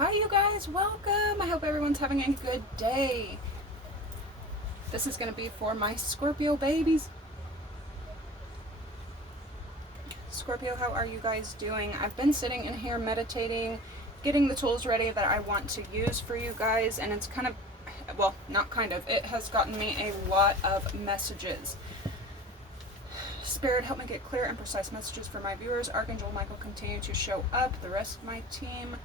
Hi you guys, welcome. I hope everyone's having a good day. This is going to be for my Scorpio babies. Scorpio, how are you guys doing? I've been sitting in here meditating, getting the tools ready that I want to use for you guys, and it's kind of, well, not kind of, it has gotten me a lot of messages. Spirit, help me get clear and precise messages for my viewers. Archangel Michael, continue to show up. The rest of my team,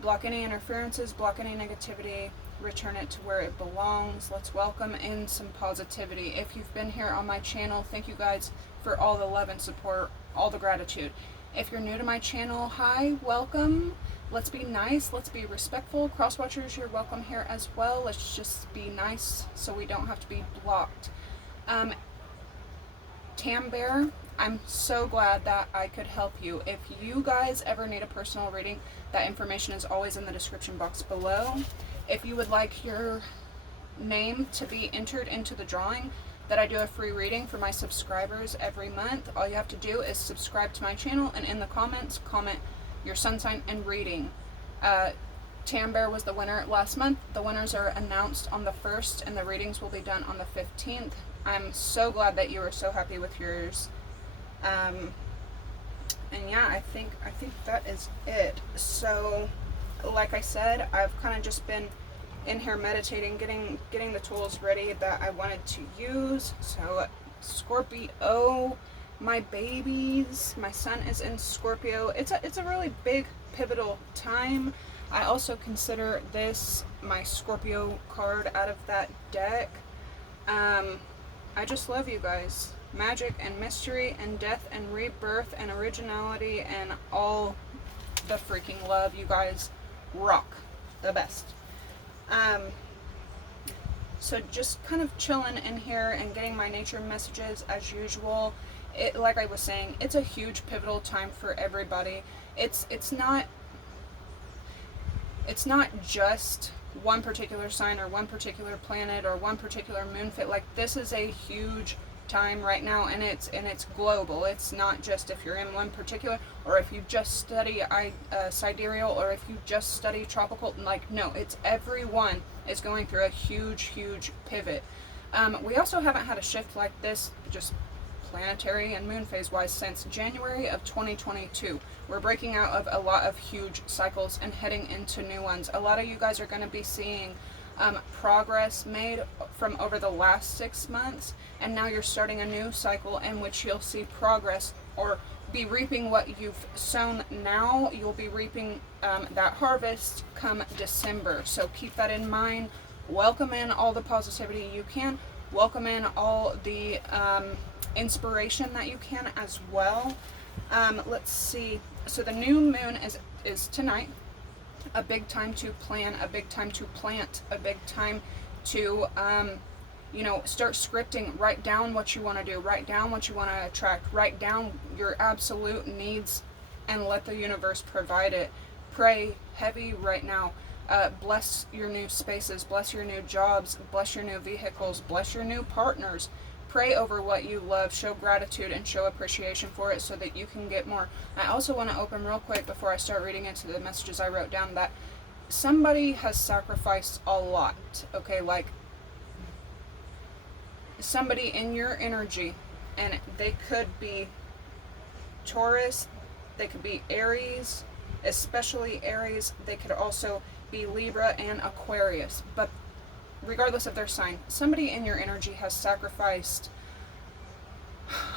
block any interferences, block any negativity, return it to where it belongs. Let's welcome in some positivity. If you've been here on my channel, thank you guys for all the love and support, all the gratitude. If you're new to my channel, hi, welcome. Let's be nice, let's be respectful. Cross watchers, you're welcome here as well. Let's just be nice so we don't have to be blocked. Tam Bear, I'm so glad that I could help you. If you guys ever need a personal reading, that information is always in the description box below. If you would like your name to be entered into the drawing, that I do a free reading for my subscribers every month, all you have to do is subscribe to my channel, and in the comments, comment your sun sign and reading. Tam Bear was the winner last month. The winners are announced on the 1st, and the readings will be done on the 15th. I'm so glad that you were so happy with yours. And yeah, I think that is it. So, like I said, I've kind of just been in here meditating, getting the tools ready that I wanted to use. So, Scorpio, my babies, my sun is in Scorpio. It's a really big pivotal time. I also consider this my Scorpio card out of that deck. I just love you guys. Magic and mystery and death and rebirth and originality and all the freaking love. You guys rock. The best. So just kind of chilling in here and getting my nature messages as usual. Like I was saying, it's a huge pivotal time for everybody. It's not just one particular sign or one particular planet or one particular moon fit. Like, this is a huge time right now, and it's global. It's not just if you're in one particular, or if you just study sidereal, or if you just study tropical. Like, no, it's everyone is going through a huge pivot. We also haven't had a shift like this, just planetary and moon phase wise, since January of 2022. We're breaking out of a lot of huge cycles and heading into new ones. A lot of you guys are going to be seeing progress made from over the last 6 months, and now you're starting a new cycle in which you'll see progress or be reaping what you've sown now. You'll be reaping that harvest come December. So keep that in mind. Welcome in all the positivity you can. Welcome in all the inspiration that you can as well. Let's see. So the new moon is tonight. A big time to plan, a big time to plant, a big time to start scripting. Write down what you want to do, write down what you want to attract, write down your absolute needs and let the universe provide it. Pray heavy right now. Bless your new spaces, bless your new jobs, bless your new vehicles, bless your new partners. Pray over what you love, show gratitude and show appreciation for it so that you can get more. I also want to open real quick before I start reading into the messages I wrote down that somebody has sacrificed a lot, okay? Like, somebody in your energy, and they could be Taurus, they could be Aries, especially Aries, they could also be Libra and Aquarius, but regardless of their sign, somebody in your energy has sacrificed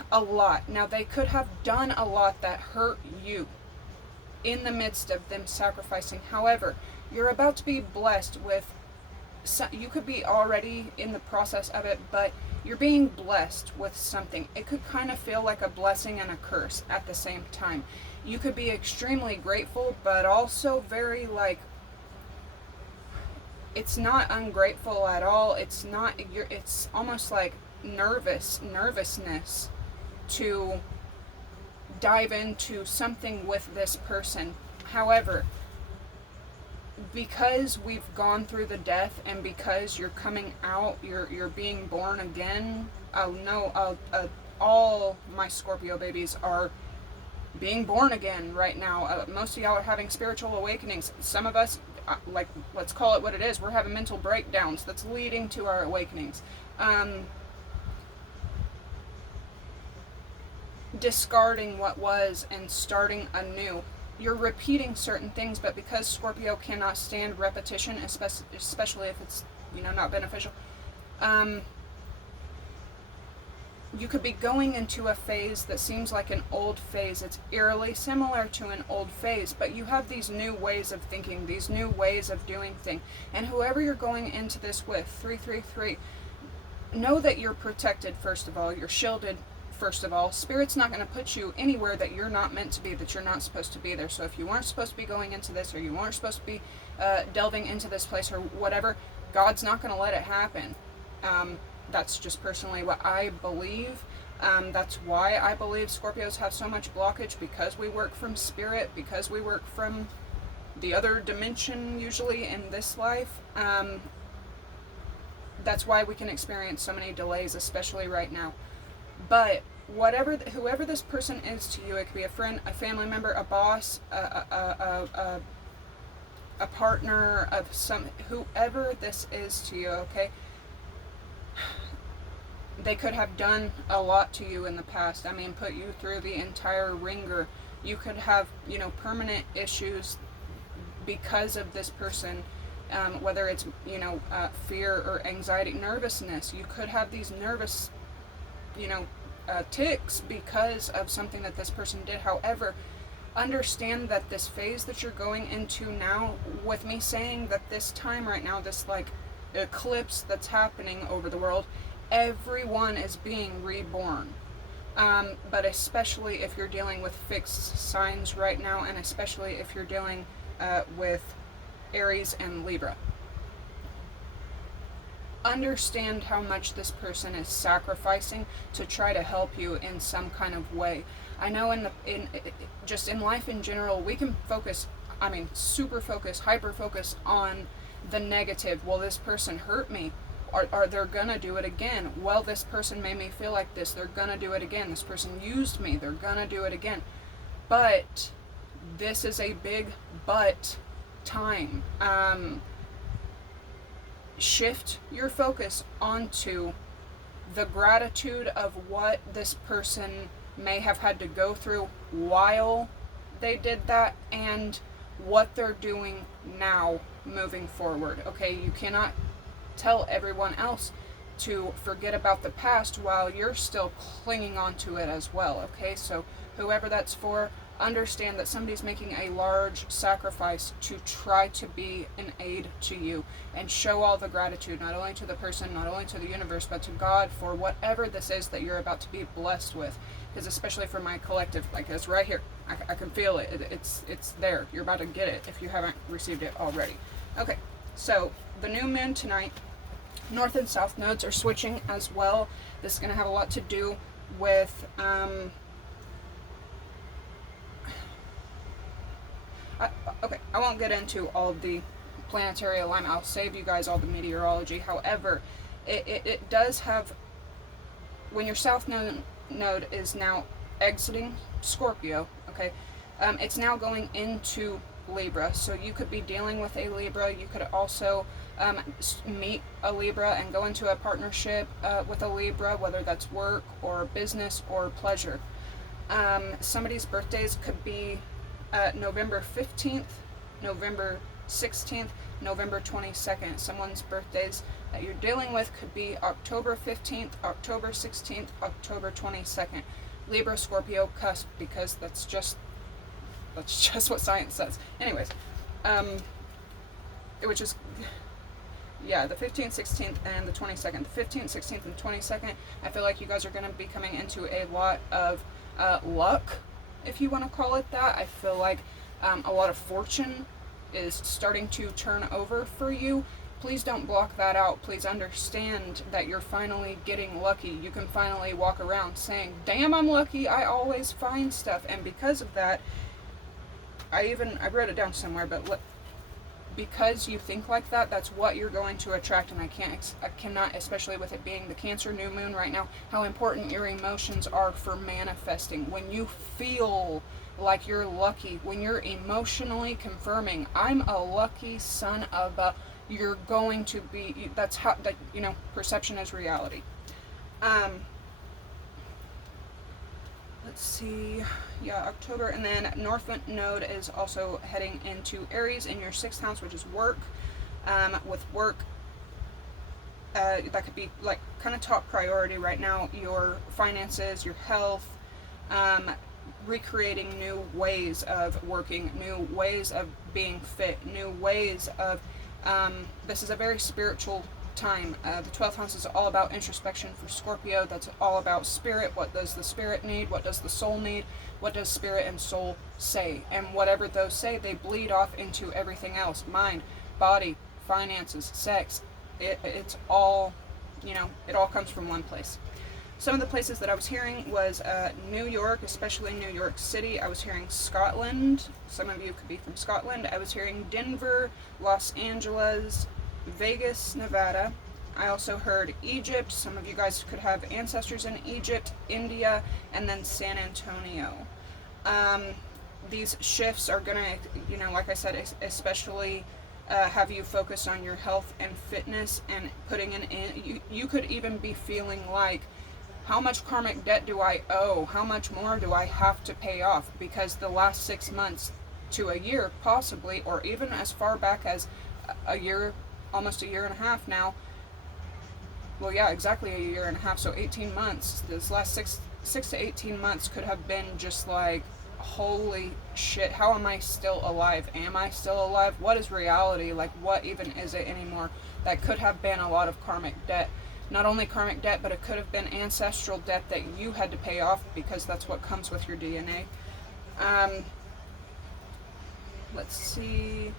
a lot. Now, they could have done a lot that hurt you in the midst of them sacrificing. However, you're about to be blessed with, you could be already in the process of it, but you're being blessed with something. It could kind of feel like a blessing and a curse at the same time. You could be extremely grateful, but also very like, it's not ungrateful at all. It's not, it's almost like nervousness to dive into something with this person. However, because we've gone through the death and because you're coming out, you're being born again. All my Scorpio babies are being born again right now. Most of y'all are having spiritual awakenings. Some of us like, let's call it what it is. We're having mental breakdowns that's leading to our awakenings. Discarding what was and starting anew. You're repeating certain things, but because Scorpio cannot stand repetition, especially if it's, not beneficial, you could be going into a phase that seems like an old phase. It's eerily similar to an old phase, but you have these new ways of thinking, these new ways of doing things. And whoever you're going into this with, 333, know that you're protected, first of all. You're shielded, first of all. Spirit's not going to put you anywhere that you're not meant to be, that you're not supposed to be there. So if you weren't supposed to be going into this, or you weren't supposed to be delving into this place, or whatever, God's not going to let it happen. That's just personally what I believe. That's why I believe Scorpios have so much blockage, because we work from spirit, because we work from the other dimension, usually in this life. That's why we can experience so many delays, especially right now. But whoever this person is to you, it could be a friend, a family member, a boss, a partner of whoever this is to you, okay? They could have done a lot to you in the past. I mean, put you through the entire ringer. You could have, permanent issues because of this person, whether it's, fear or anxiety, nervousness. You could have these nervous, tics because of something that this person did. However, understand that this phase that you're going into now, with me saying that this time right now, this like eclipse that's happening over the world, everyone is being reborn. But especially if you're dealing with fixed signs right now, and especially if you're dealing with Aries and Libra. Understand how much this person is sacrificing to try to help you in some kind of way. I know just in life in general, we can focus, super focus, hyper focus on the negative. Well, this person hurt me. Or they're gonna do it again. Well, this person made me feel like this. They're gonna do it again. This person used me. They're gonna do it again. But this is a big but time. Shift your focus onto the gratitude of what this person may have had to go through while they did that, and what they're doing now moving forward. Okay, you cannot tell everyone else to forget about the past while you're still clinging on to it as well. Okay, so whoever that's for, understand that somebody's making a large sacrifice to try to be an aid to you, and show all the gratitude, not only to the person, not only to the universe, but to God for whatever this is that you're about to be blessed with. Because especially for my collective, like it's right here, I can feel it. It's there. You're about to get it if you haven't received it already. Okay, so the new moon tonight, north and south nodes are switching as well. This is going to have a lot to do with I won't get into all of the planetary alignment. I'll save you guys all the meteorology. However, it does have, when your south node is now exiting Scorpio, okay, it's now going into Libra. So you could be dealing with a Libra. You could also meet a Libra and go into a partnership with a Libra, whether that's work or business or pleasure. Somebody's birthdays could be November 15th, November 16th, November 22nd. Someone's birthdays that you're dealing with could be October 15th, October 16th, October 22nd. Libra, Scorpio cusp, because that's just what science says. Anyways, which is, yeah, the 15th, 16th, and the 22nd. The 15th, 16th, and 22nd, I feel like you guys are going to be coming into a lot of luck, if you want to call it that. I feel like a lot of fortune is starting to turn over for you. Please don't block that out. Please understand that you're finally getting lucky. You can finally walk around saying, damn, I'm lucky. I always find stuff. And because of that, I wrote it down somewhere, but because you think like that, that's what you're going to attract. And I cannot, especially with it being the Cancer new moon right now, how important your emotions are for manifesting. When you feel like you're lucky, when you're emotionally confirming, I'm a lucky son of a, you're going to be, that's how, that, you know, perception is reality. Let's see, yeah, October, and then North Node is also heading into Aries in your 6th house, which is work. With work, that could be like kind of top priority right now, your finances, your health, recreating new ways of working, new ways of being fit, new ways of, this is a very spiritual time. The 12th house is all about introspection for Scorpio. That's all about spirit. What does the spirit need? What does the soul need? What does spirit and soul say? And whatever those say, they bleed off into everything else. Mind, body, finances, sex. It's all, you know, it all comes from one place. Some of the places that I was hearing was New York, especially New York City. I was hearing Scotland. Some of you could be from Scotland. I was hearing Denver, Los Angeles, Vegas, Nevada. I also heard Egypt. Some of you guys could have ancestors in Egypt, India, and then San Antonio. These shifts are going to, you know, like I said, especially have you focus on your health and fitness and putting in, you could even be feeling like, how much karmic debt do I owe? How much more do I have to pay off? Because the last 6 months to a year, possibly, or even as far back as a year, almost a year and a half now. Well, yeah, exactly a year and a half. So 18 months. This last six to 18 months could have been just like, holy shit, how am I still alive? Am I still alive? What is reality? Like, what even is it anymore? That could have been a lot of karmic debt. Not only karmic debt, but it could have been ancestral debt that you had to pay off, because that's what comes with your DNA. Let's see.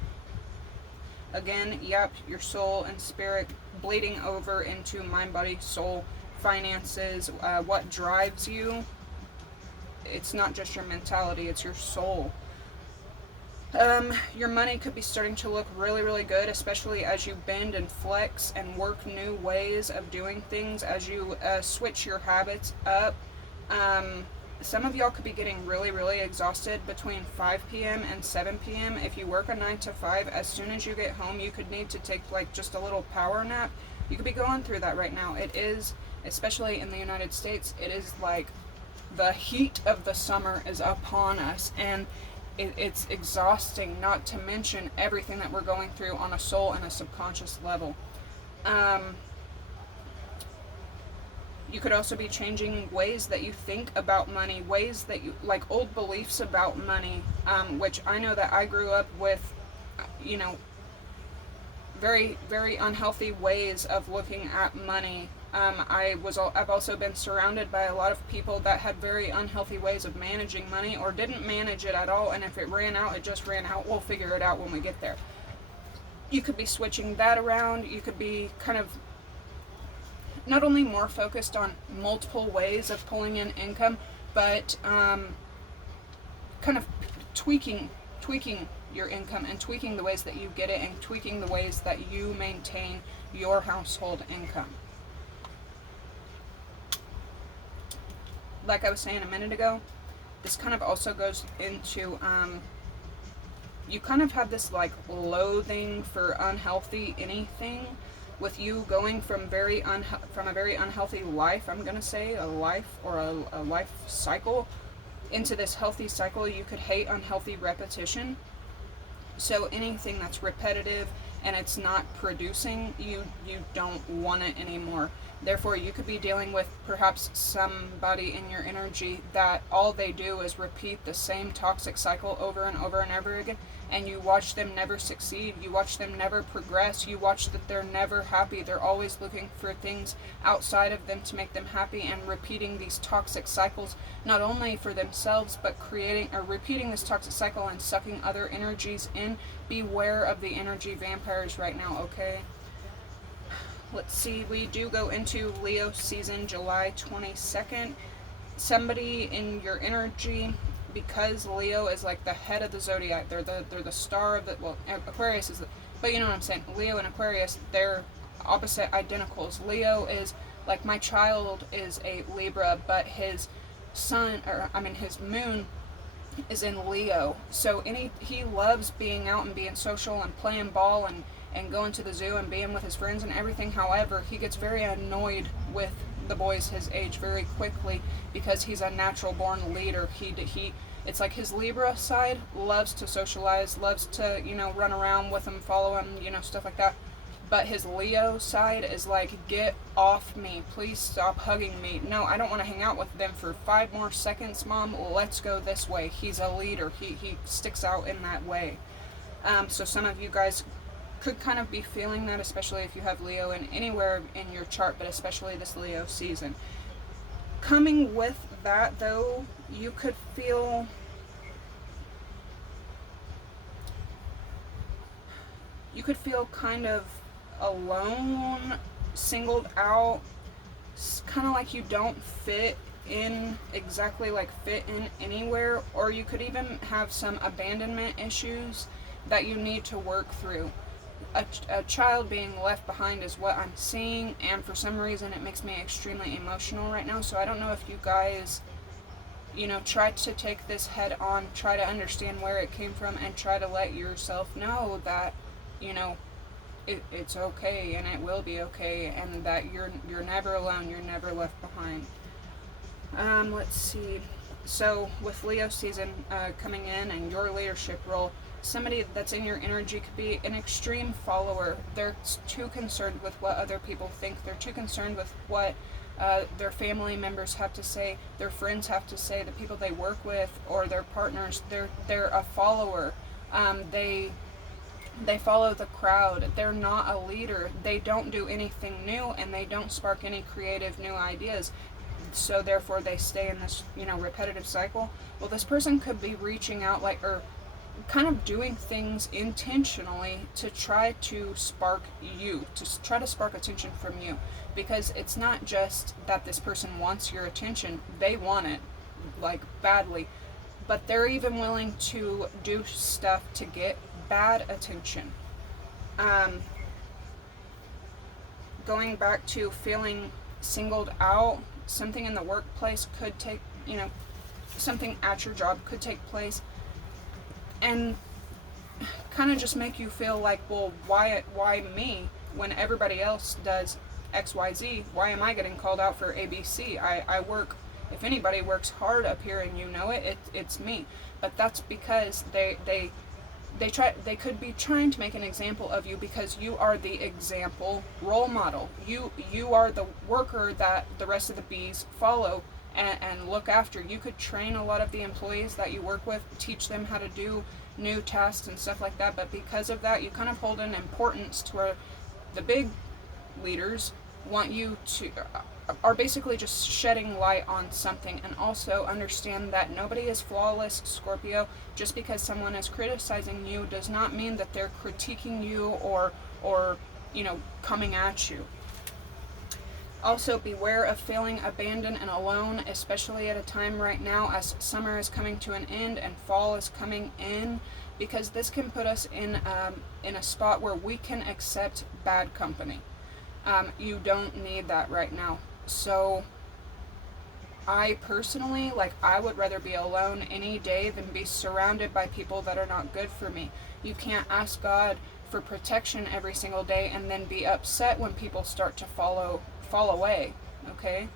Again, yep, your soul and spirit bleeding over into mind, body, soul, finances, what drives you. It's not just your mentality, it's your soul. Your money could be starting to look really, really good, especially as you bend and flex and work new ways of doing things, as you switch your habits up. Some of y'all could be getting really, really exhausted between 5 p.m. and 7 p.m. If you work a 9 to 5, as soon as you get home, you could need to take like just a little power nap. You could be going through that right now. It is, especially in the United States, it is like the heat of the summer is upon us, and it's exhausting, not to mention everything that we're going through on a soul and a subconscious level. You could also be changing ways that you think about money, ways that you, like old beliefs about money, which I know that I grew up with, you know, very, very unhealthy ways of looking at money. I've also been surrounded by a lot of people that had very unhealthy ways of managing money, or didn't manage it at all, and if it ran out, it just ran out. We'll figure it out when we get there. You could be switching that around. You could be kind of not only more focused on multiple ways of pulling in income, but kind of tweaking your income and tweaking the ways that you get it and tweaking the ways that you maintain your household income. Like I was saying a minute ago, this kind of also goes into, you kind of have this like loathing for unhealthy anything, with you going from a very unhealthy life, I'm going to say, a life or a life cycle, into this healthy cycle. You could hate unhealthy repetition. So anything that's repetitive and it's not producing, you don't want it anymore. Therefore, you could be dealing with perhaps somebody in your energy that all they do is repeat the same toxic cycle over and over and over again, and you watch them never succeed, you watch them never progress, you watch that they're never happy. They're always looking for things outside of them to make them happy, and repeating these toxic cycles, not only for themselves, but repeating this toxic cycle and sucking other energies in. Beware of the energy vampires right now, okay? Let's see, we do go into Leo season July 22nd. Somebody in your energy, because Leo is like the head of the zodiac, they're the star of the, well, Aquarius is, but you know what I'm saying, Leo and Aquarius, they're opposite identicals. Leo is like, my child is a Libra, but his sun, or I mean his moon is in Leo. So he loves being out and being social and playing ball and going to the zoo and being with his friends and everything. However, he gets very annoyed with the boys his age very quickly because he's a natural born leader. It's like his Libra side loves to socialize, loves to, run around with him, follow him, stuff like that. But his Leo side is like, get off me, please stop hugging me. No, I don't want to hang out with them for 5 more seconds, Mom. Let's go this way. He's a leader. He sticks out in that way. So some of you guys could kind of be feeling that, especially if you have Leo in anywhere in your chart, but especially this Leo season. Coming with that, though, you could feel kind of alone, singled out, kind of like you don't fit in anywhere, or you could even have some abandonment issues that you need to work through. A child being left behind is what I'm seeing, and for some reason it makes me extremely emotional right now. So I don't know if you guys, try to take this head on, try to understand where it came from, and try to let yourself know that, it's okay, and it will be okay, and that you're never alone, you're never left behind. Let's see. So with Leo season coming in and your leadership role, somebody that's in your energy could be an extreme follower. They're too concerned with what other people think. They're too concerned with what their family members have to say, their friends have to say, the people they work with, or their partners. They're a follower. They follow the crowd. They're not a leader. They don't do anything new, and they don't spark any creative new ideas. So therefore they stay in this, repetitive cycle. Well, this person could be reaching out, or kind of doing things intentionally to try to spark you, to try to spark attention from you. Because it's not just that this person wants your attention, they want it, badly. But they're even willing to do stuff to get bad attention. Going back to feeling singled out, something in the workplace could take, something at your job could take place and kind of just make you feel like, well, why me when everybody else does XYZ? Why am I getting called out for ABC? I work, if anybody works hard up here and it's me. But that's because they could be trying to make an example of you because you are the example role model. You are the worker that the rest of the bees follow and look after. You could train a lot of the employees that you work with, teach them how to do new tasks and stuff like that, but because of that, you kind of hold an importance to where the big leaders want you to, are basically just shedding light on something. And also understand that nobody is flawless, Scorpio. Just because someone is criticizing you does not mean that they're critiquing you or coming at you. Also, beware of feeling abandoned and alone, especially at a time right now as summer is coming to an end and fall is coming in, because this can put us in a spot where we can accept bad company. You don't need that right now. So I personally, I would rather be alone any day than be surrounded by people that are not good for me. You can't ask God for protection every single day and then be upset when people start to fall away, okay?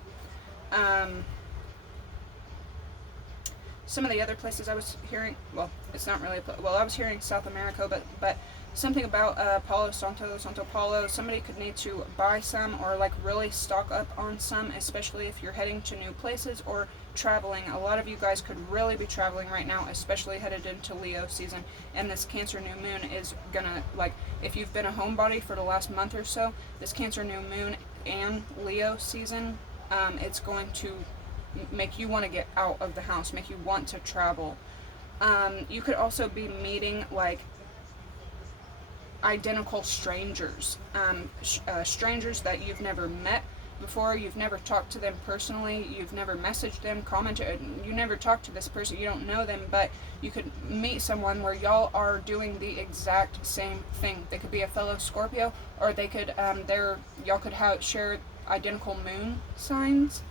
Some of the other places I was hearing, well, it's not really, I was hearing South America, but something about Palo Santo Paulo, somebody could need to buy some or really stock up on some, especially if you're heading to new places or traveling. A lot of you guys could really be traveling right now, especially headed into Leo season, and this Cancer new moon is gonna, if you've been a homebody for the last month or so, this Cancer new moon and Leo season, it's going to make you want to get out of the house, make you want to travel. You could also be meeting identical strangers, strangers that you've never met before, you've never talked to them personally, you've never messaged them, commented, you never talked to this person, you don't know them, but you could meet someone where y'all are doing the exact same thing. They could be a fellow Scorpio, or they could, y'all could share identical moon signs,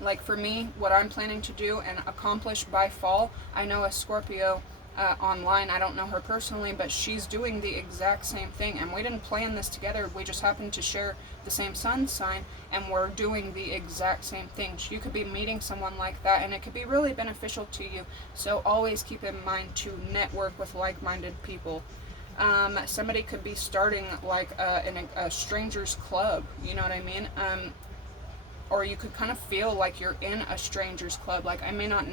Like for me, what I'm planning to do and accomplish by fall, I know a Scorpio online. I don't know her personally, but she's doing the exact same thing. And we didn't plan this together. We just happened to share the same sun sign, and we're doing the exact same thing. You could be meeting someone like that, and it could be really beneficial to you. So always keep in mind to network with like-minded people. Somebody could be starting like a strangers club, you know what I mean? Or you could kind of feel like you're in a strangers club. Like I may not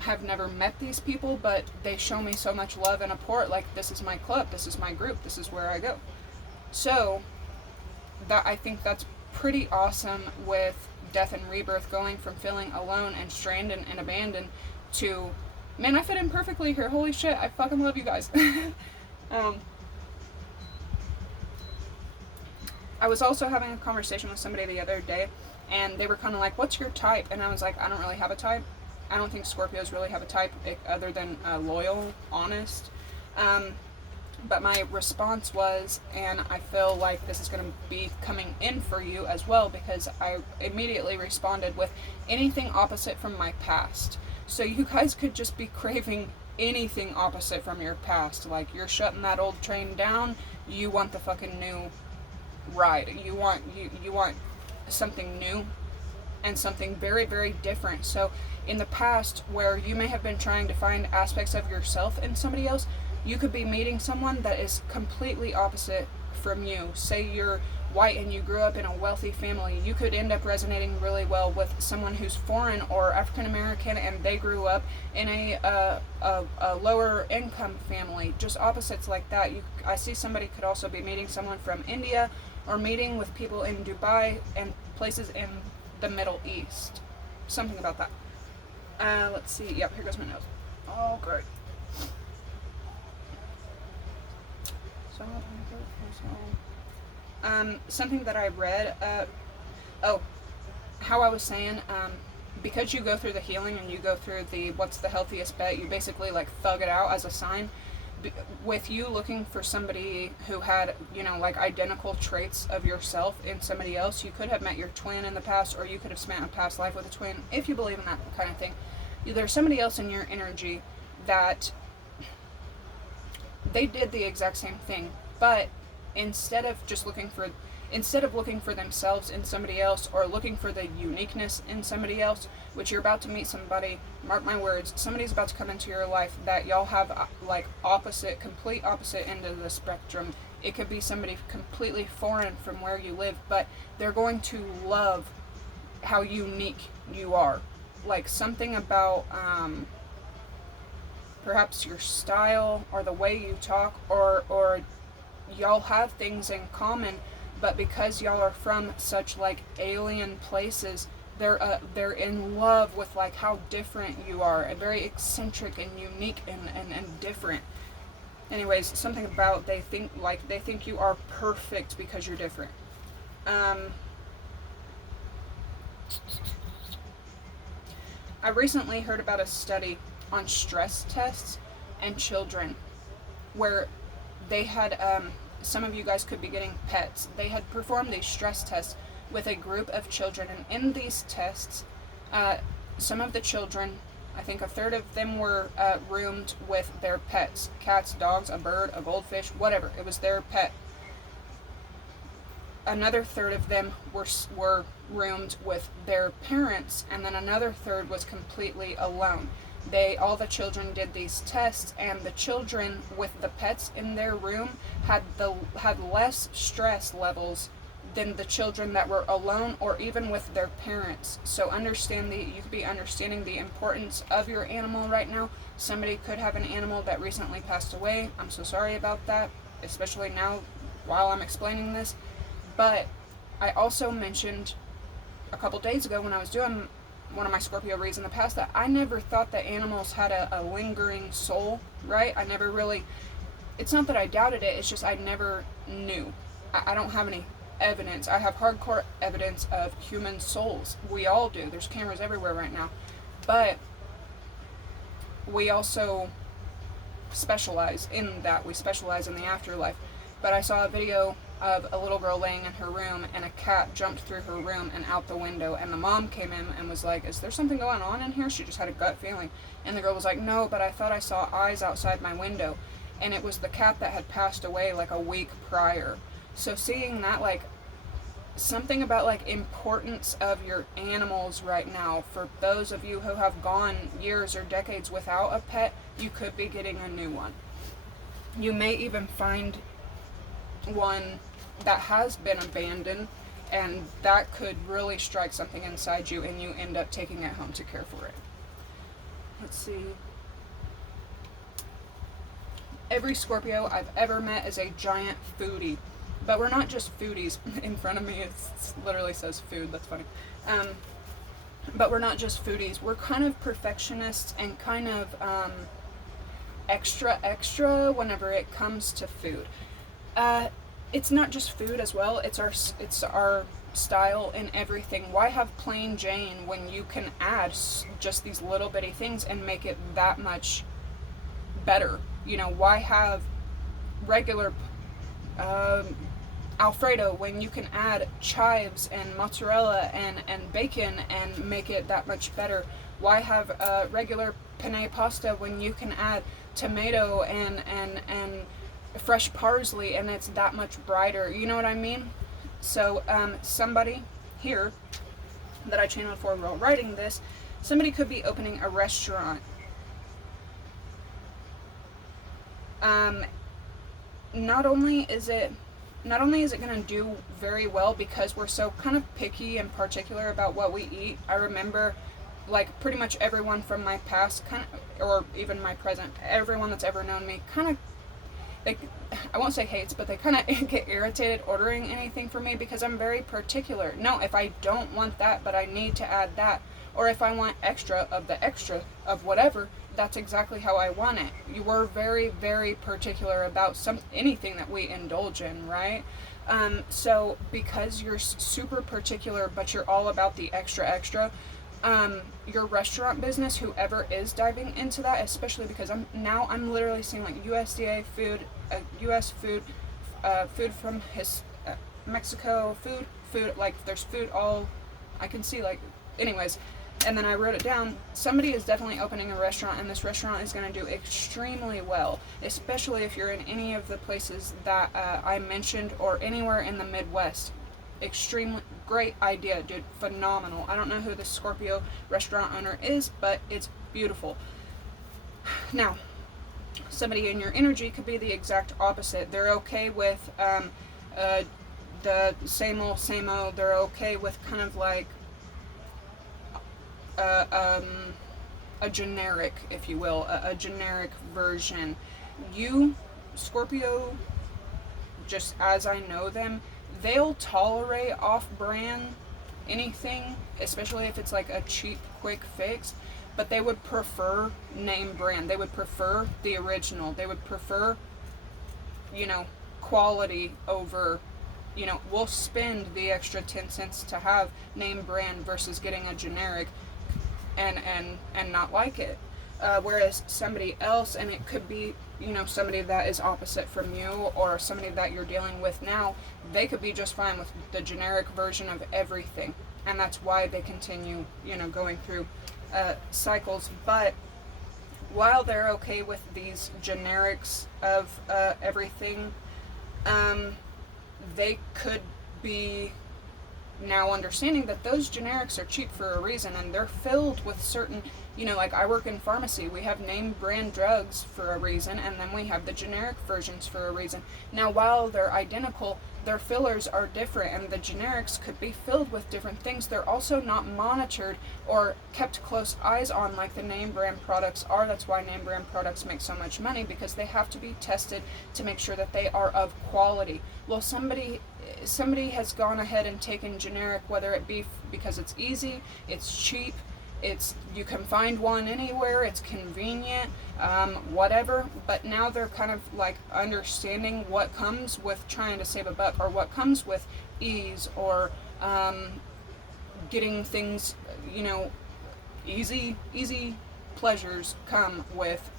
have never met these people, but they show me so much love and support. Like this is my club, this is my group, this is where I go. So that, I think that's pretty awesome with death and rebirth, going from feeling alone and stranded and abandoned to, man, I fit in perfectly here. Holy shit, I fucking love you guys. I was also having a conversation with somebody the other day, and they were kind of like, what's your type? And I was like, I don't really have a type. I don't think Scorpios really have a type other than loyal, honest. But my response was, and I feel like this is going to be coming in for you as well, because I immediately responded with anything opposite from my past. So you guys could just be craving anything opposite from your past. Like you're shutting that old train down, you want the fucking new ride. You want something new and something very, very different. So in the past, where you may have been trying to find aspects of yourself in somebody else, you could be meeting someone that is completely opposite from you. Say you're white and you grew up in a wealthy family, you could end up resonating really well with someone who's foreign or African American, and they grew up in a lower income family. Just opposites like that. I see somebody could also be meeting someone from India, or meeting with people in Dubai and places in the Middle East. Something about that. Let's see. Yep, here goes my nose. Oh, great. Something that I read, how I was saying, because you go through the healing and you go through the what's the healthiest bet, you basically like thug it out as a sign. With you looking for somebody who had, like identical traits of yourself in somebody else, you could have met your twin in the past, or you could have spent a past life with a twin, if you believe in that kind of thing. There's somebody else in your energy that they did the exact same thing, but instead of looking for themselves in somebody else, or looking for the uniqueness in somebody else, which you're about to meet somebody, mark my words, somebody's about to come into your life that y'all have like complete opposite end of the spectrum. It could be somebody completely foreign from where you live, but they're going to love how unique you are. Like something about perhaps your style or the way you talk, or y'all have things in common, but because y'all are from such like alien places, they're in love with like how different you are, and very eccentric and unique and different. Anyways, something about they think you are perfect because you're different. I recently heard about a study on stress tests and children, where they had, some of you guys could be getting pets. They had performed these stress tests with a group of children, and in these tests, some of the children, I think a third of them were roomed with their pets. Cats, dogs, a bird, a goldfish, whatever. It was their pet. Another third of them were roomed with their parents, and then another third was completely alone. All the children did these tests, and the children with the pets in their room had less stress levels than the children that were alone or even with their parents. So you could be understanding the importance of your animal right now. Somebody could have an animal that recently passed away. I'm so sorry about that, especially now while I'm explaining this. But I also mentioned a couple days ago when I was doing one of my Scorpio reads in the past that I never thought that animals had a lingering soul, right? I never really, it's not that I doubted it, it's just I never knew. I don't have any evidence. I have hardcore evidence of human souls. We all do. There's cameras everywhere right now. But we also specialize in that. We specialize in the afterlife. But I saw a video of a little girl laying in her room, and a cat jumped through her room and out the window, and the mom came in and was like, is there something going on in here? She just had a gut feeling. And the girl was like, no, but I thought I saw eyes outside my window. And it was the cat that had passed away like a week prior. So seeing that, like, something about like importance of your animals right now, for those of you who have gone years or decades without a pet, you could be getting a new one. You may even find one that has been abandoned, and that could really strike something inside you, and you end up taking it home to care for it. Let's see. Every Scorpio I've ever met is a giant foodie. But we're not just foodies. In front of me it literally says food. That's funny. But we're not just foodies. We're kind of perfectionists and kind of extra whenever it comes to food. It's not just food as well. It's our style in everything. Why have plain Jane when you can add just these little bitty things and make it that much better? You know, why have regular Alfredo when you can add chives and mozzarella and bacon and make it that much better? Why have regular penne pasta when you can add tomato and fresh parsley and it's that much brighter? You know what I mean? So somebody here that I channeled for while writing this, somebody could be opening a restaurant. Not only is it going to do very well because we're so kind of picky and particular about what we eat. I remember, like, pretty much everyone from my past, kind of, or even my present, everyone that's ever known me, kind of, like, I won't say hates, but they kind of get irritated ordering anything from me because I'm very particular. No, if I don't want that, but I need to add that, or if I want extra of whatever, that's exactly how I want it. You were very, very particular about anything that we indulge in, right? So because you're super particular, but you're all about the extra, your restaurant business, whoever is diving into that, especially because I'm literally seeing like USDA food, US food, food from Mexico, food, like there's food all, I can see, like, anyways. And then I wrote it down. Somebody is definitely opening a restaurant, and this restaurant is going to do extremely well, especially if you're in any of the places that I mentioned or anywhere in the Midwest. Extremely great idea, dude. Phenomenal. I don't know who the Scorpio restaurant owner is, but it's beautiful. Now, somebody in your energy could be the exact opposite. They're okay with the same old. They're okay with kind of like a generic, if you will, a generic version. You, Scorpio, just as I know them, they'll tolerate off-brand anything, especially if it's like a cheap, quick fix, but they would prefer name brand. They would prefer the original. They would prefer, you know, quality over, you know, we'll spend the extra 10 cents to have name brand versus getting a generic and not like it. Whereas somebody else, and it could be, you know, somebody that is opposite from you or somebody that you're dealing with now, they could be just fine with the generic version of everything. And that's why they continue, you know, going through cycles. But while they're okay with these generics of everything, they could be now understanding that those generics are cheap for a reason, and they're filled with certain, you know, like I work in pharmacy, we have name brand drugs for a reason, and then we have the generic versions for a reason. Now, while they're identical, their fillers are different, and the generics could be filled with different things. They're also not monitored or kept close eyes on like the name brand products are. That's why name brand products make so much money, because they have to be tested to make sure that they are of quality. Well, somebody has gone ahead and taken generic, whether it be because it's easy, it's cheap, you can find one anywhere, it's convenient, whatever, but now they're kind of like understanding what comes with trying to save a buck, or what comes with ease, or getting things, you know, easy pleasures come with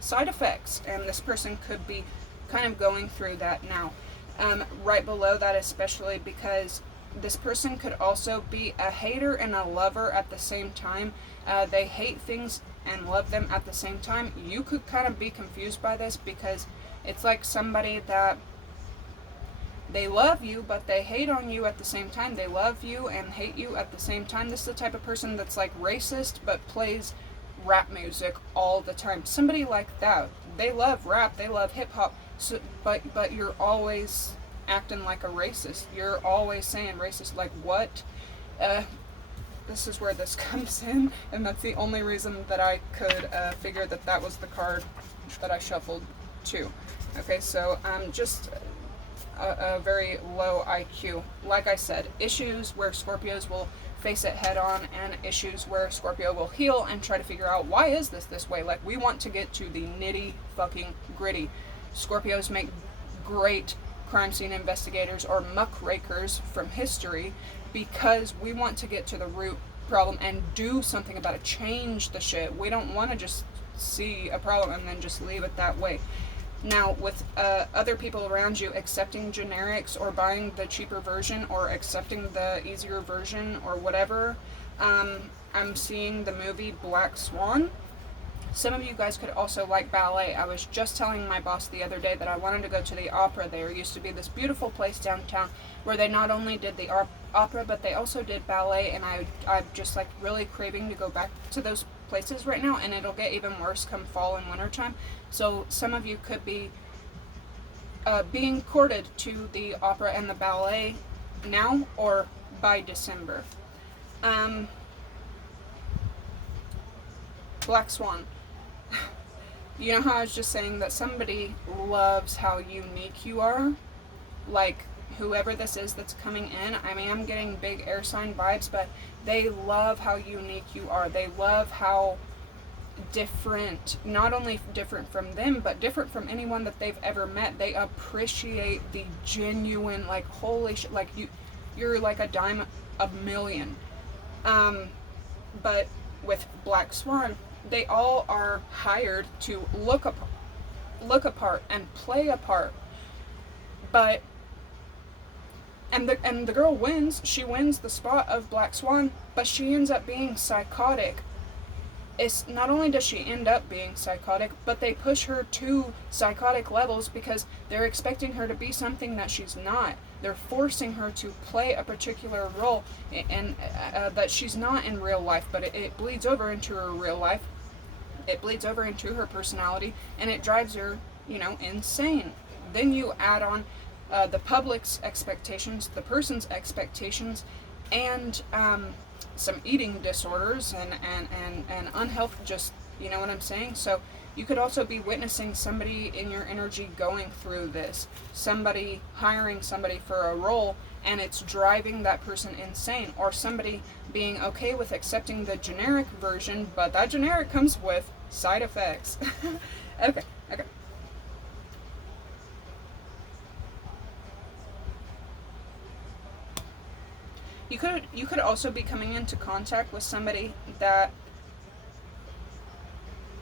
side effects, and this person could be kind of going through that now. right below that, especially because this person could also be a hater and a lover at the same time. They hate things and love them at the same time. You could kind of be confused by this, because it's like somebody that they love you, but they hate on you at the same time. They love you and hate you at the same time. This is the type of person that's like racist, but plays rap music all the time. Somebody like that. They love rap, they love hip hop, so, but you're always acting like a racist. You're always saying racist, like what? This is where this comes in, and that's the only reason that I could figure that that was the card that I shuffled too. Okay, so just a very low IQ. Like I said, issues where Scorpios will face it head on, and issues where Scorpio will heal and try to figure out, why is this way? Like, we want to get to the nitty fucking gritty. Scorpios make great crime scene investigators or muckrakers from history, because we want to get to the root problem and do something about it, change the shit. We don't want to just see a problem and then just leave it that way. Now, with other people around you accepting generics or buying the cheaper version or accepting the easier version or whatever, I'm seeing the movie Black Swan. Some of you guys could also like ballet. I was just telling my boss the other day that I wanted to go to the opera. There used to be this beautiful place downtown where they not only did the opera, but they also did ballet, and I'm just like really craving to go back to those places right now, and it'll get even worse come fall and winter time. So some of you could be being courted to the opera and the ballet now or by December. Black Swan. You know how I was just saying that somebody loves how unique you are? Like, whoever this is that's coming in, I mean, I'm getting big air sign vibes, but they love how unique you are. They love how different, not only different from them, but different from anyone that they've ever met. They appreciate the genuine, like, holy shit, like, you're like a dime a million. But with Black Swan, they all are hired to look apart and play a part. But and the girl wins. She wins the spot of Black Swan, but she ends up being psychotic. It's not only does she end up being psychotic, but they push her to psychotic levels because they're expecting her to be something that she's not. They're forcing her to play a particular role, and that she's not in real life, but it bleeds over into her real life. It bleeds over into her personality, and it drives her, insane. Then you add on the public's expectations, the person's expectations, and some eating disorders and unhealth, just, you know what I'm saying? So you could also be witnessing somebody in your energy going through this, somebody hiring somebody for a role, and it's driving that person insane, or somebody being okay with accepting the generic version, but that generic comes with side effects. Okay. You could also be coming into contact with somebody that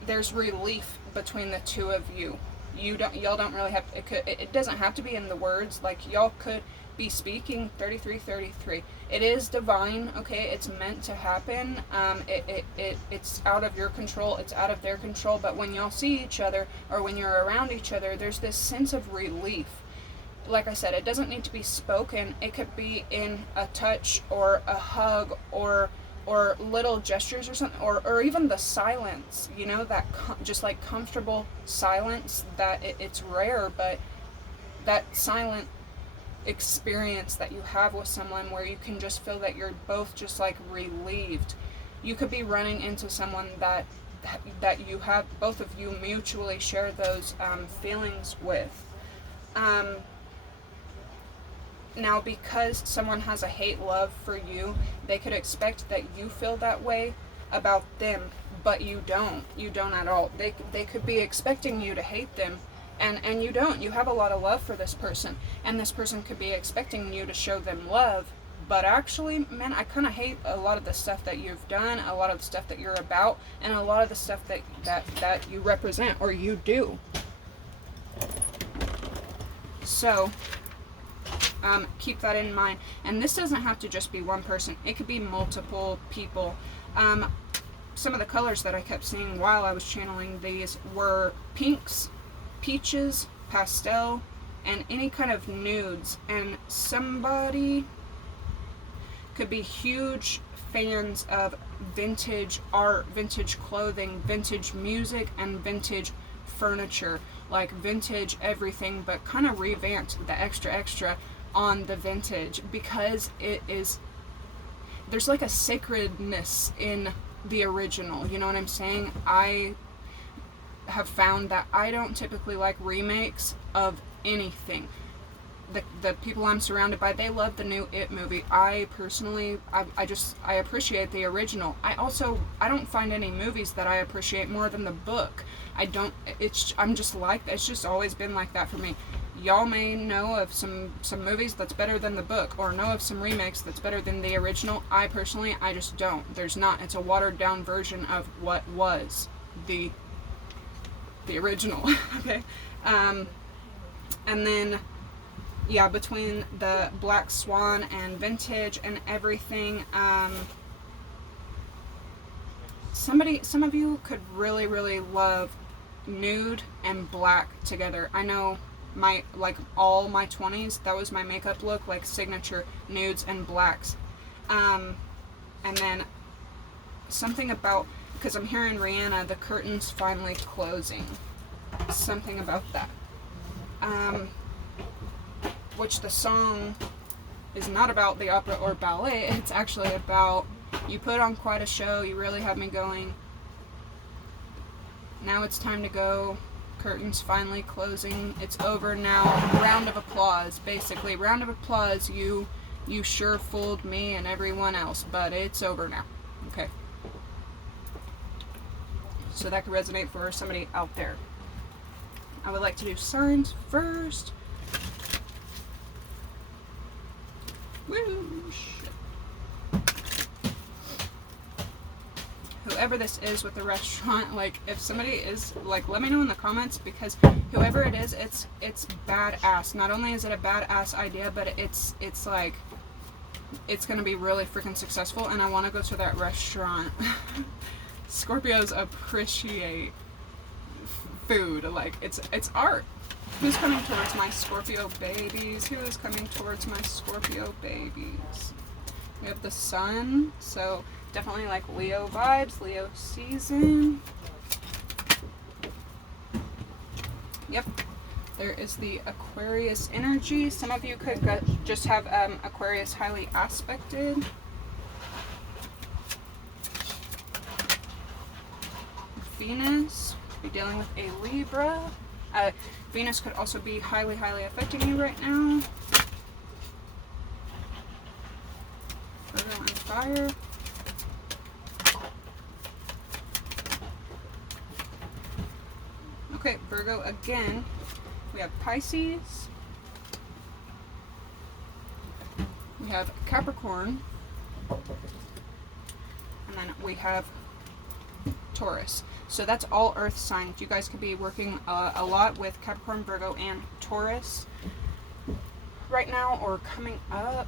there's relief between the two of you. Y'all don't really have, it doesn't have to be in the words, like y'all could be speaking 3333. It is divine, okay? It's meant to happen. It's out of your control, it's out of their control, but when y'all see each other or when you're around each other, there's this sense of relief. Like I said, it doesn't need to be spoken. It could be in a touch or a hug or little gestures or something, or even the silence, that just like comfortable silence that it's rare, but that silent experience that you have with someone where you can just feel that you're both just like relieved. You could be running into someone that you have, both of you mutually share those feelings with. Now, because someone has a hate-love for you, they could expect that you feel that way about them, but you don't. You don't at all. They could be expecting you to hate them, and you don't. You have a lot of love for this person, and this person could be expecting you to show them love, but actually, man, I kind of hate a lot of the stuff that you've done, a lot of the stuff that you're about, and a lot of the stuff that you represent or you do. So Keep that in mind. And this doesn't have to just be one person. It could be multiple people. Some of the colors that I kept seeing while I was channeling these were pinks, peaches, pastel, and any kind of nudes. And somebody could be huge fans of vintage art, vintage clothing, vintage music, and vintage furniture. Like vintage everything, but kind of revamped the extra on the vintage, because there's like a sacredness in the original, you know what I'm saying? I have found that I don't typically like remakes of anything. The people I'm surrounded by, they love the new It movie. I personally, I appreciate the original. I don't find any movies that I appreciate more than the book. I'm just like that. It's just always been like that for me. Y'all may know of some movies that's better than the book, or know of some remakes that's better than the original. I personally, I just don't. There's not. It's a watered down version of what was the original. Okay. And then, yeah, between the Black Swan and vintage and everything, some of you could really, really love nude and black together. I know all my 20s, that was my makeup look, like signature nudes and blacks. And then something about, because I'm hearing Rihanna, the curtains finally closing. Something about that. Which the song is not about the opera or ballet. It's actually about, you put on quite a show, you really have me going. Now it's time to go. Curtains finally closing. It's over now. Round of applause, basically. Round of applause. You sure fooled me and everyone else, but it's over now. Okay. So that could resonate for somebody out there. I would like to do signs first. Woo, shit. Whoever this is with the restaurant, like, if somebody is, like, let me know in the comments, because whoever it is, it's badass. Not only is it a badass idea, but it's like, it's gonna be really freaking successful, and I want to go to that restaurant. Scorpios appreciate food. Like, it's art. Who's coming towards my Scorpio babies? Who is coming towards my Scorpio babies? We have the sun, so definitely like Leo vibes, Leo season. Yep. There is the Aquarius energy. Some of you could just have Aquarius highly aspected. Venus, you're dealing with a Libra. Venus could also be highly affecting you right now. Virgo and fire. Okay, Virgo again. We have Pisces. We have Capricorn. And then we have Taurus. So that's all earth signs. You guys could be working a lot with Capricorn, Virgo, and Taurus right now or coming up.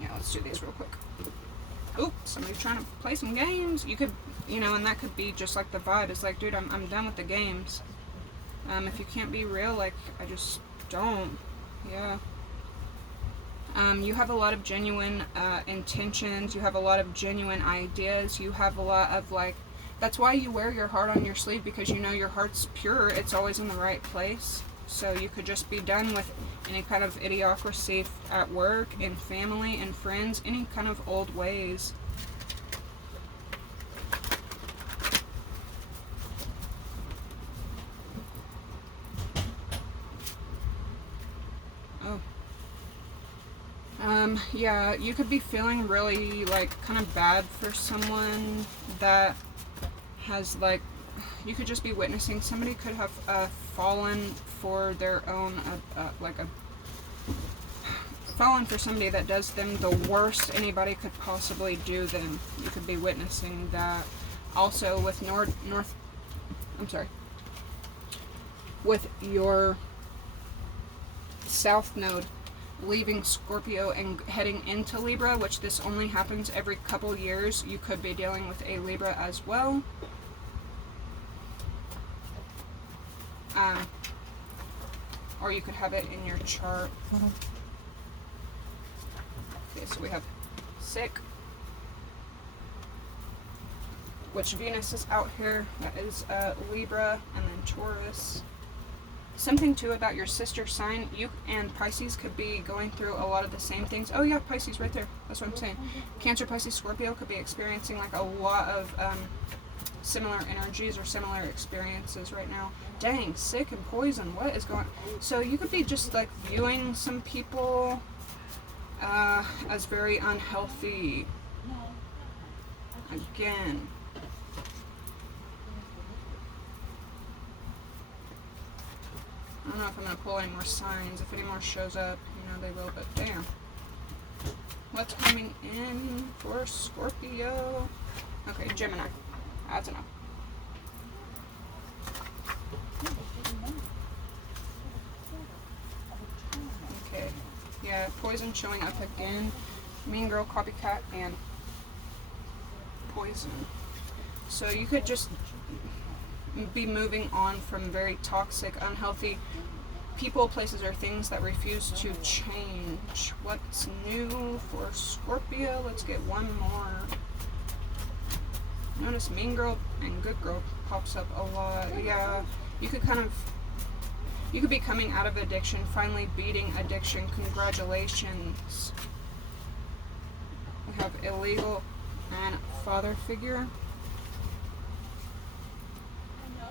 Yeah, let's do these real quick. Oh, somebody's trying to play some games. You could, and that could be just like the vibe. It's like, dude, I'm done with the games. If you can't be real, like, I just don't. Yeah. You have a lot of genuine intentions. You have a lot of genuine ideas. You have a lot of, like, that's why you wear your heart on your sleeve, because you know your heart's pure. It's always in the right place. So you could just be done with any kind of idiocracy at work, in family, in friends, any kind of old ways. Yeah, you could be feeling really, like, kind of bad for someone that has, like, you could just be witnessing, somebody could have fallen for their own, fallen for somebody that does them the worst anybody could possibly do them. You could be witnessing that. Also with with your South Node leaving Scorpio and heading into Libra, which this only happens every couple years. You could be dealing with a Libra as well. Or you could have it in your chart. Okay, so we have sick, which Venus is out here. That is Libra, and then Taurus. Something too about your sister sign. You and Pisces could be going through a lot of the same things. Oh yeah, Pisces right there. That's what I'm saying. Cancer, Pisces, Scorpio could be experiencing like a lot of similar energies or similar experiences right now. Dang, sick and poison. What is going on? So you could be just like viewing some people as very unhealthy. Again. I don't know if I'm going to pull any more signs. If any more shows up, you know, they will, but damn. What's coming in for Scorpio? Okay, Gemini. That's enough. Okay. Yeah, poison showing up again. Mean Girl, Copycat, and poison. So you could just be moving on from very toxic, unhealthy people, places, or things that refuse to change. What's new for Scorpio? Let's get one more. Notice Mean Girl and Good Girl pops up a lot. Yeah, you could be coming out of addiction, finally beating addiction. Congratulations. We have illegal and father figure.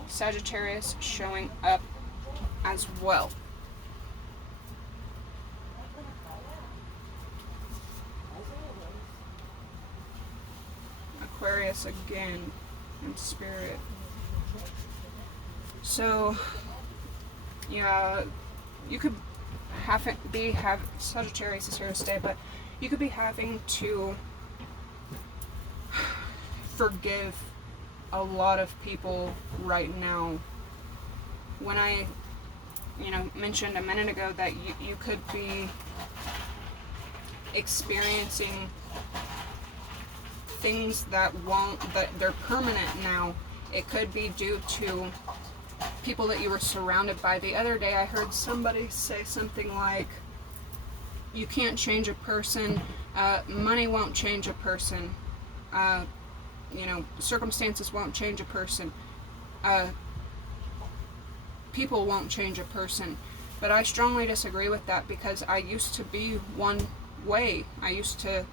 Sagittarius showing up as well. Aquarius again in spirit. So yeah, you could have Sagittarius is here to stay, but you could be having to forgive a lot of people right now. When I, mentioned a minute ago that you could be experiencing things that they're permanent now. It could be due to people that you were surrounded by. The other day I heard somebody say something like, you can't change a person, money won't change a person, circumstances won't change a person, people won't change a person. But I strongly disagree with that, because I used to be one way. I used to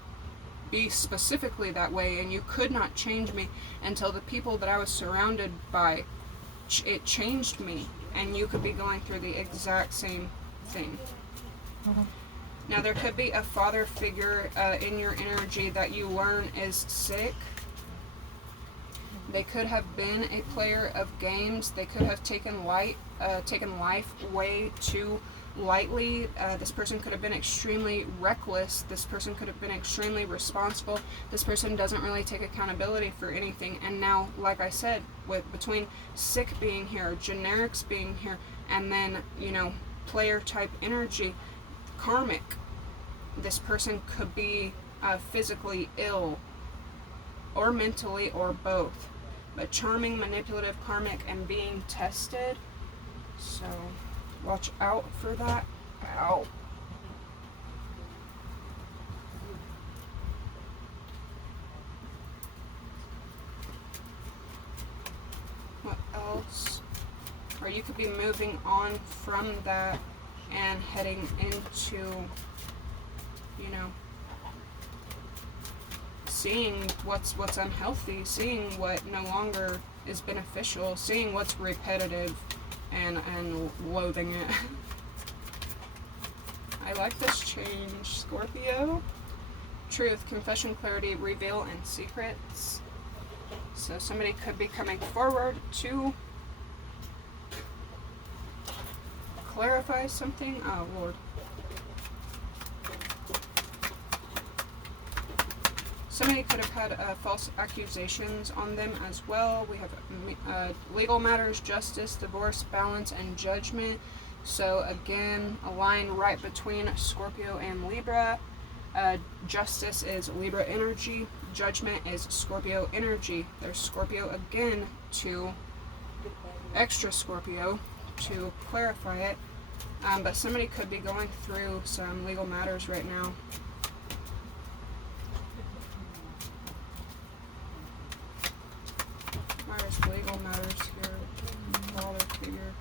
be specifically that way, and you could not change me until the people that I was surrounded by, it changed me. And you could be going through the exact same thing. Now there could be a father figure in your energy that you learn is sick. They could have been a player of games. They could have taken life way too lightly. This person could have been extremely reckless. This person could have been extremely responsible. This person doesn't really take accountability for anything. And now, like I said, between sick being here, generics being here, and then, player type energy, karmic, this person could be physically ill, or mentally, or both. But charming, manipulative, karmic, and being tested. So watch out for that. Ow. What else? Or you could be moving on from that and heading into, seeing what's unhealthy, seeing what no longer is beneficial, seeing what's repetitive, and loathing it. I like this change, Scorpio. Truth, confession, clarity, reveal, and secrets. So somebody could be coming forward to clarify something. Oh, Lord. Somebody could have had false accusations on them as well. We have legal matters, justice, divorce, balance, and judgment. So again, a line right between Scorpio and Libra. Justice is Libra energy. Judgment is Scorpio energy. There's Scorpio again to extra Scorpio to clarify it. But somebody could be going through some legal matters right now. There's legal matters here. Father figure.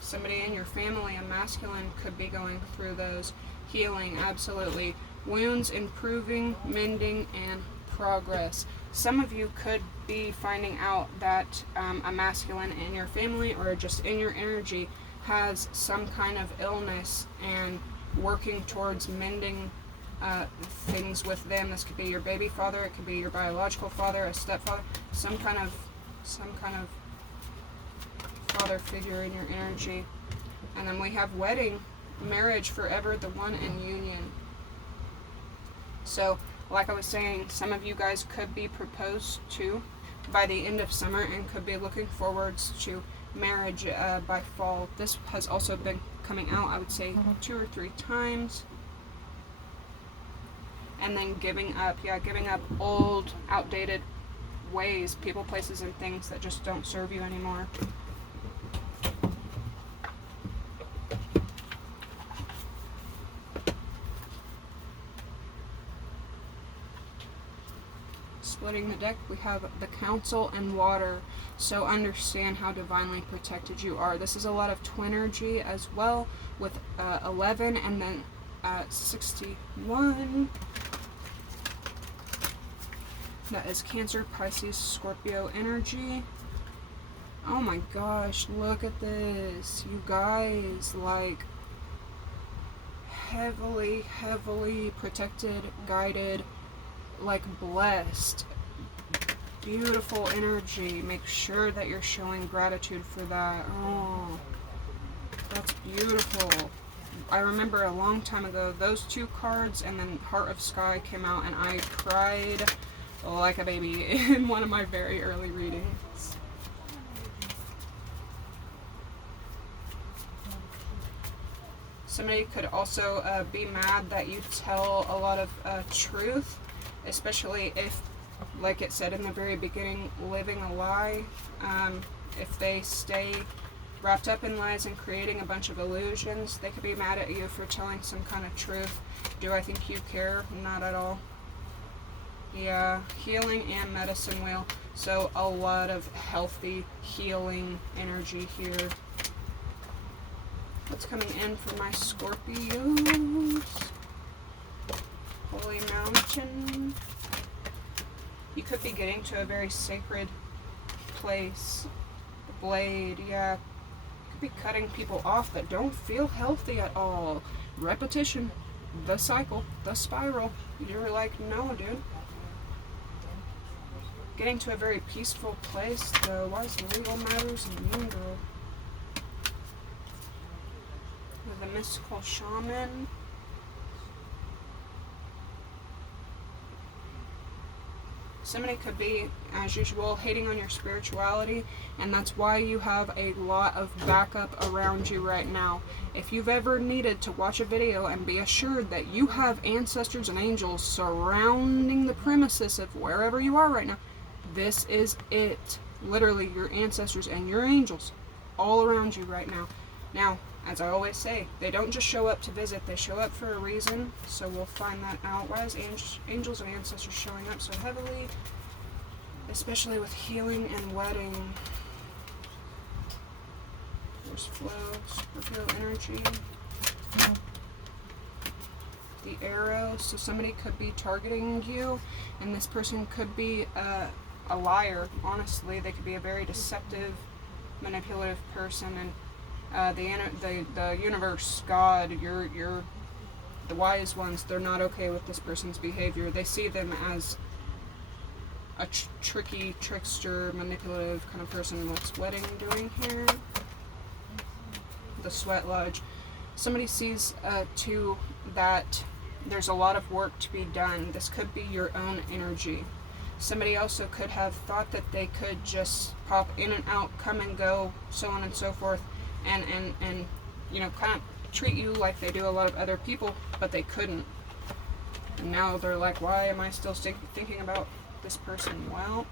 Somebody in your family, a masculine, could be going through those. Healing, absolutely. Wounds improving, mending, and progress. Some of you could be finding out that a masculine in your family or just in your energy has some kind of illness and working towards mending things with them. This could be your baby father, it could be your biological father, a stepfather, some kind of father figure in your energy. And then we have wedding, marriage forever, the one in union. So like I was saying, some of you guys could be proposed to by the end of summer and could be looking forwards to marriage by fall. This has also been coming out, I would say, 2 or 3 times. And then giving up old, outdated ways, people, places, and things that just don't serve you anymore. Splitting the deck, we have the Council and Water. So understand how divinely protected you are. This is a lot of twin energy as well, with 11 and then 61. That is Cancer, Pisces, Scorpio energy. Oh my gosh, look at this. You guys, like, heavily protected, guided, like blessed. Beautiful energy. Make sure that you're showing gratitude for that. Oh, that's beautiful. I remember a long time ago, those 2 cards and then Heart of Sky came out and I cried like a baby in one of my very early readings. Somebody could also be mad that you tell a lot of truth, especially if, like it said in the very beginning, living a lie. If they stay wrapped up in lies and creating a bunch of illusions, they could be mad at you for telling some kind of truth. Do I think you care? Not at all. Yeah, healing and medicine wheel. So a lot of healthy healing energy here. What's coming in for my Scorpios? Holy Mountain. You could be getting to a very sacred place. The Blade, yeah. You could be cutting people off that don't feel healthy at all. Repetition, the cycle, the spiral. You're like, no, dude. Getting to a very peaceful place, though. Why is legal matters and Mean Girl? The Mystical Shaman. Somebody could be, as usual, hating on your spirituality, and that's why you have a lot of backup around you right now. If you've ever needed to watch a video and be assured that you have ancestors and angels surrounding the premises of wherever you are right now, this is it. Literally, your ancestors and your angels all around you right now. Now, as I always say, they don't just show up to visit, they show up for a reason, so we'll find that out. Why is angels and ancestors showing up so heavily? Especially with healing and wedding. There's flow, Scorpio energy. The Arrow, so somebody could be targeting you, and this person could be a liar, honestly. They could be a very deceptive, manipulative person, and the universe, God, you're the wise ones, they're not okay with this person's behavior. They see them as a tricky, trickster, manipulative kind of person. What's wedding doing here? The Sweat Lodge. Somebody sees too that there's a lot of work to be done. This could be your own energy. Somebody also could have thought that they could just pop in and out, come and go, so on and so forth. and you know, kind of treat you like they do a lot of other people, but they couldn't. And now they're like, why am I still thinking about this person? Well,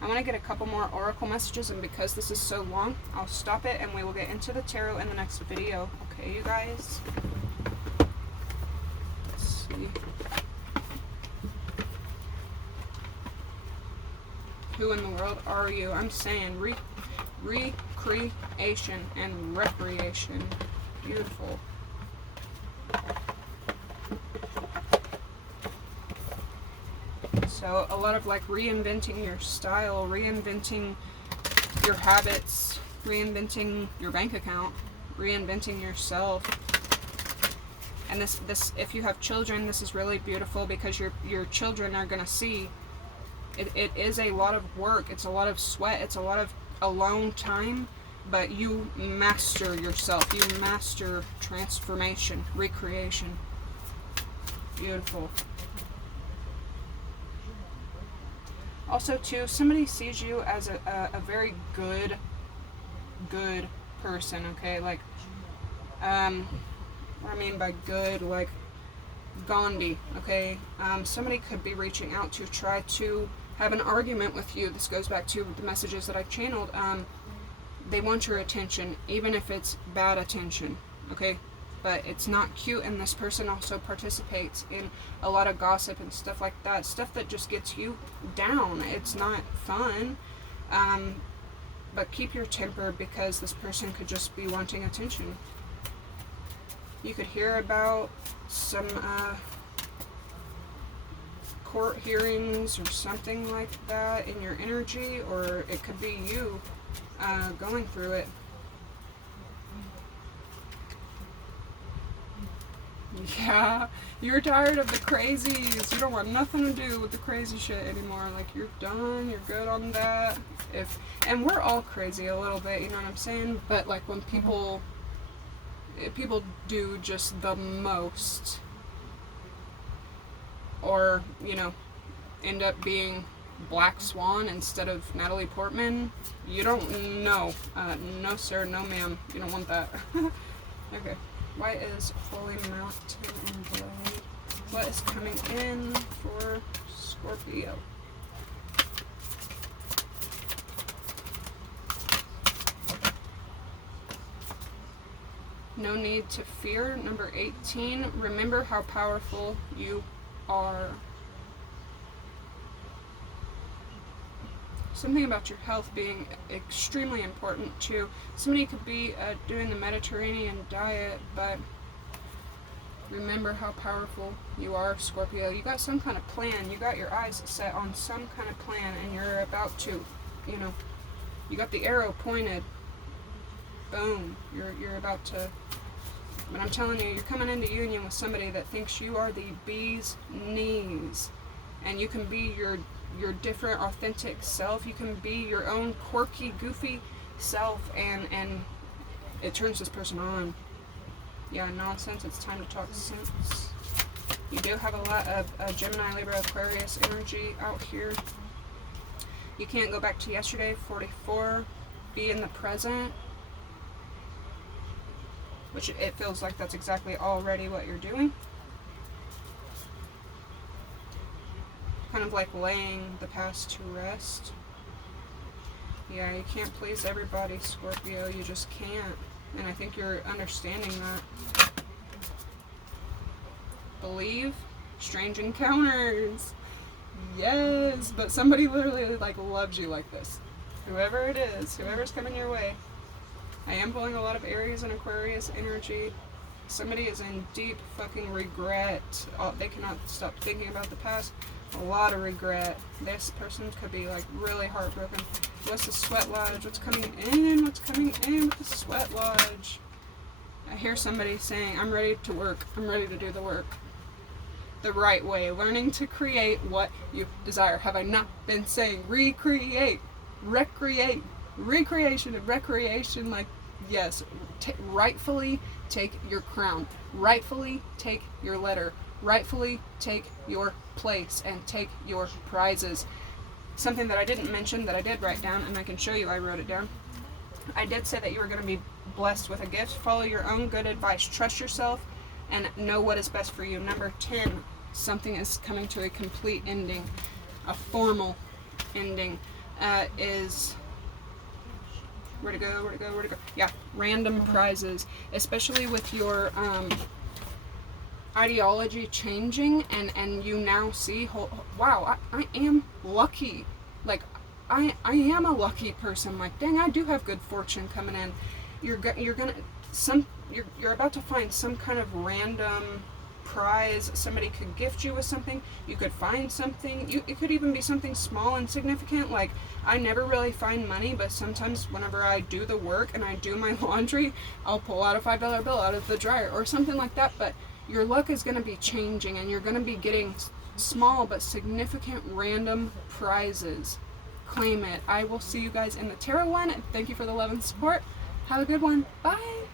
I'm going to get a couple more oracle messages, and because this is so long, I'll stop it and we will get into the tarot in the next video. Okay, you guys? Let's see. Who in the world are you? I'm saying recreation and recreation. Beautiful. So a lot of like reinventing your style, reinventing your habits, reinventing your bank account, reinventing yourself. And this if you have children, this is really beautiful because your children are gonna see it is a lot of work, it's a lot of sweat, it's a lot of alone time, but you master yourself, you master transformation, recreation. Beautiful. Also, too, somebody sees you as a very good person, okay? Like, what I mean by good, like Gandhi, okay? Somebody could be reaching out to try to have an argument with you. This goes back to the messages that I've channeled. They want your attention, even if it's bad attention, okay? But it's not cute, and this person also participates in a lot of gossip and stuff like that. Stuff that just gets you down. It's not fun. But keep your temper because this person could just be wanting attention. You could hear about some court hearings or something like that in your energy, or it could be you going through it. Yeah, you're tired of the crazies. You don't want nothing to do with the crazy shit anymore. Like, you're done, you're good on that. And we're all crazy a little bit, you know what I'm saying? But like when people do just the most, or, you know, end up being Black Swan instead of Natalie Portman, you don't know. No sir, no ma'am, you don't want that. Okay. Why is Holy Mountain and Blade? What is coming in for Scorpio? No need to fear. Number 18. Remember how powerful you are. Something about your health being extremely important too. Somebody could be doing the Mediterranean diet, but remember how powerful you are, Scorpio. You got some kind of plan. You got your eyes set on some kind of plan, and you're about to, you know, you got the arrow pointed. Boom. You're about to. But I'm telling you, you're coming into union with somebody that thinks you are the bee's knees, and you can be your different authentic self. You can be your own quirky, goofy self, and it turns this person on. Yeah, nonsense. It's time to talk sense. You do have a lot of Gemini, Libra, Aquarius energy out here. You can't go back to yesterday. 44. Be in the present. Which it feels like that's exactly already what you're doing. Kind of like laying the past to rest. Yeah, you can't please everybody, Scorpio. You just can't. And I think you're understanding that. Believe. Strange encounters. Yes, but somebody literally like loves you like this. Whoever it is, whoever's coming your way. I am pulling a lot of Aries and Aquarius energy. Somebody is in deep fucking regret. They cannot stop thinking about the past. A lot of regret. This person could be like really heartbroken. What's the sweat lodge? What's coming in? What's coming in with the sweat lodge? I hear somebody saying, I'm ready to work. I'm ready to do the work. The right way. Learning to create what you desire. Have I not been saying recreate, recreate, recreation and recreation? Like, yes, rightfully take your crown. Rightfully take your letter. Rightfully take your place and take your prizes. something that I didn't mention that I did write down, and I can show you I wrote it down. I did say that you were going to be blessed with a gift. Follow your own good advice. Trust yourself and know what is best for you. Number 10, something is coming to a complete ending. A formal ending is... Where'd it go? Yeah, random prizes. Especially with your ideology changing and you now see, wow, I am lucky. Like, I am a lucky person. Like, dang, I do have good fortune coming in. You're about to find some kind of random prize. Somebody could gift you with something. You could find something. It could even be something small and significant. Like, I never really find money, but sometimes whenever I do the work and I do my laundry, I'll pull out a $5 bill out of the dryer or something like that. But your luck is going to be changing, and you're going to be getting small but significant random prizes. Claim it. I will see you guys in the tarot one. Thank you for the love and support. Have a good one. Bye.